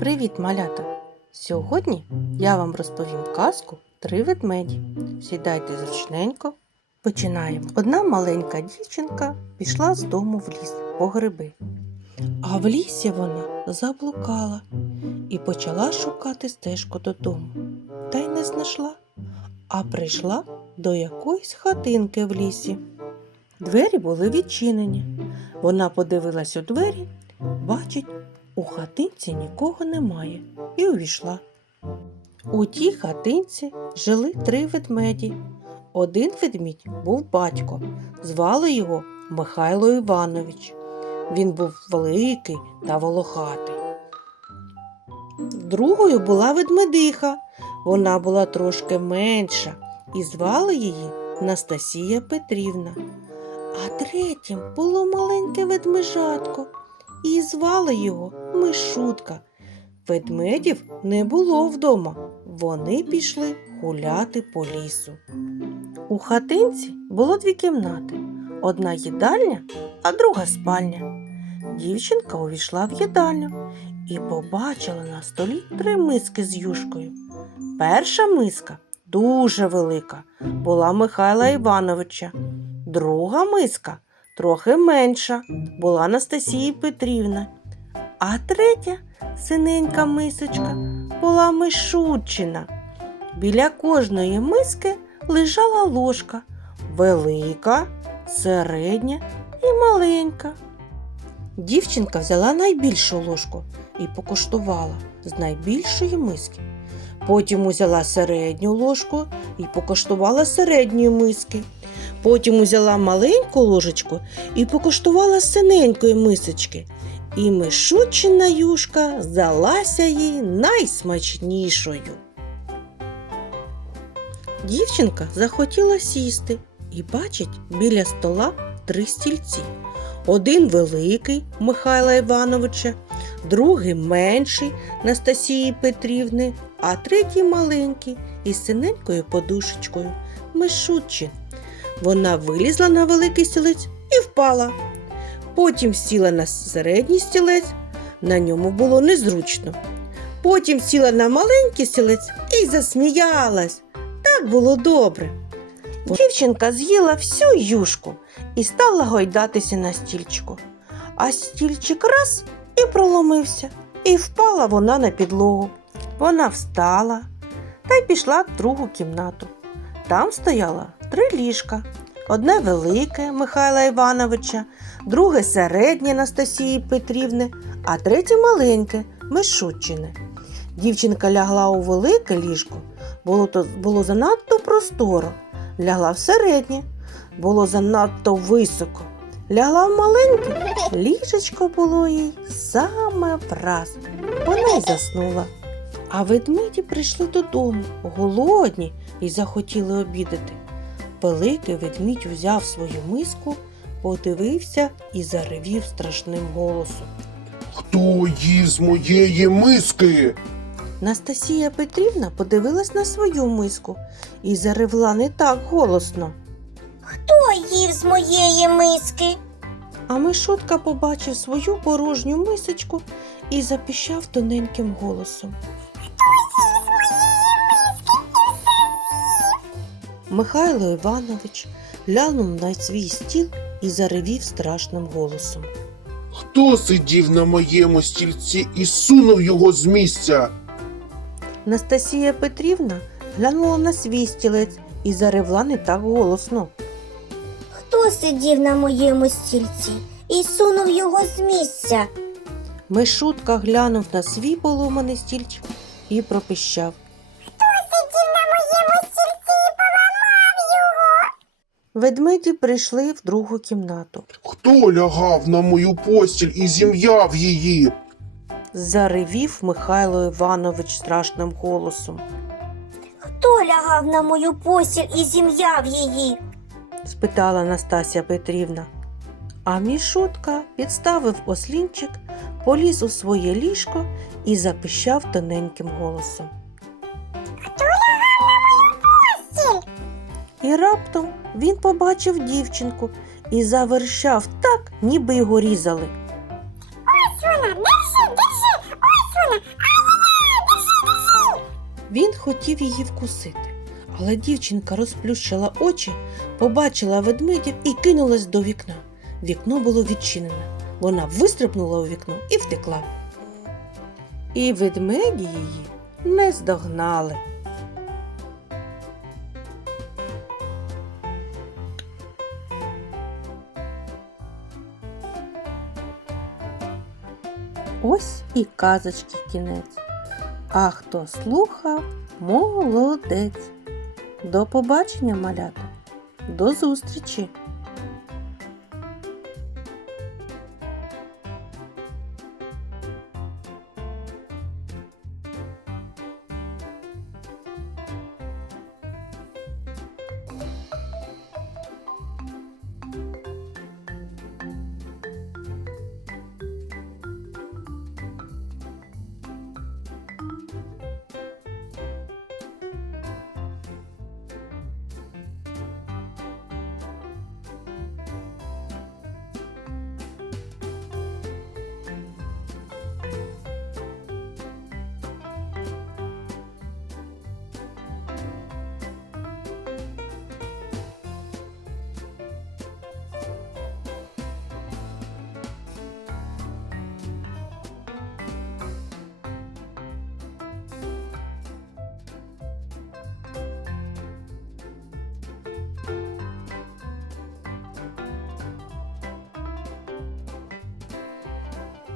Привіт, малята! Сьогодні я вам розповім казку Три ведмеді. Сідайте зручненько. Починаємо. Одна маленька дівчинка пішла з дому в ліс по гриби. А в лісі вона заблукала і почала шукати стежку додому. Та й не знайшла, а прийшла до якоїсь хатинки в лісі. Двері були відчинені. Вона подивилась у двері, бачить, у хатинці нікого немає і увійшла. У тій хатинці жили три ведмеді. Один ведмідь був батько, звали його Михайло Іванович. Він був великий та волохатий. Другою була ведмедиха. Вона була трошки менша і звали її Настасія Петрівна. А третім було маленьке ведмежатко і звали його Мишутка. Ведмедів не було вдома. Вони пішли гуляти по лісу. У хатинці було дві кімнати: одна їдальня, а друга спальня. Дівчинка увійшла в їдальню і побачила на столі три миски з юшкою. Перша миска дуже велика, була Михайла Івановича. Друга миска трохи менша, була Анастасії Петрівна. А третя синенька мисочка була Мишутчина. Біля кожної миски лежала ложка велика, середня і маленька. Дівчинка взяла найбільшу ложку і покуштувала з найбільшої миски. Потім узяла середню ложку і покуштувала середньої миски. Потім узяла маленьку ложечку і покуштувала синенької мисочки. І мишучина юшка здалася їй найсмачнішою. Дівчинка захотіла сісти і бачить біля стола три стільці. Один великий Михайла Івановича, другий менший Настасії Петрівни, а третій маленький із синенькою подушечкою Мишутчин. Вона вилізла на великий стілець і впала. Потім сіла на середній стілець, на ньому було незручно. Потім сіла на маленький стілець і засміялась. Так було добре. Дівчинка з'їла всю юшку і стала гойдатися на стільчику. А стільчик раз і проломився, і впала вона на підлогу. Вона встала та й пішла в другу кімнату. Там стояло три ліжка. Одне велике Михайла Івановича, друге середнє Анастасії Петрівни, а третє маленьке Мишутчине. Дівчинка лягла у велике ліжко, було, то, було занадто просторо, лягла в середнє, було занадто високо. Лягла в маленьке, ліжечко було їй саме враз. Вона й заснула. А ведмеді прийшли додому, голодні і захотіли обідати. Великий ведмідь узяв свою миску, подивився і заревів страшним голосом. Хто їв з моєї миски? Настасія Петрівна подивилась на свою миску і заревла не так голосно. Хто їв з моєї миски? А Мишутка побачив свою порожню мисочку і запіщав тоненьким голосом. Михайло Іванович глянув на свій стіл і заревів страшним голосом. Хто сидів на моєму стільці і сунув його з місця? Настасія Петрівна глянула на свій стілець і заревла не так голосно. Хто сидів на моєму стільці і сунув його з місця? Мишутка глянув на свій поломаний стільчик і пропищав. Ведмеді прийшли в другу кімнату. Хто лягав на мою постіль і зім'яв її? Заревів Михайло Іванович страшним голосом. Хто лягав на мою постіль і зім'яв її? спитала Настасія Петрівна. А мішутка підставив ослінчик, поліз у своє ліжко і запищав тоненьким голосом. І раптом він побачив дівчинку і заверщав так, ніби його різали. Ось вона, держи, держи, ось вона, Він хотів її вкусити, але дівчинка розплющила очі, побачила ведмедів і кинулась до вікна. Вікно було відчинене. Вона вистрибнула у вікно і втекла. І ведмеді її не здогнали. Ось і казочки кінець. А хто слухав, молодець. До побачення, малята. До зустрічі!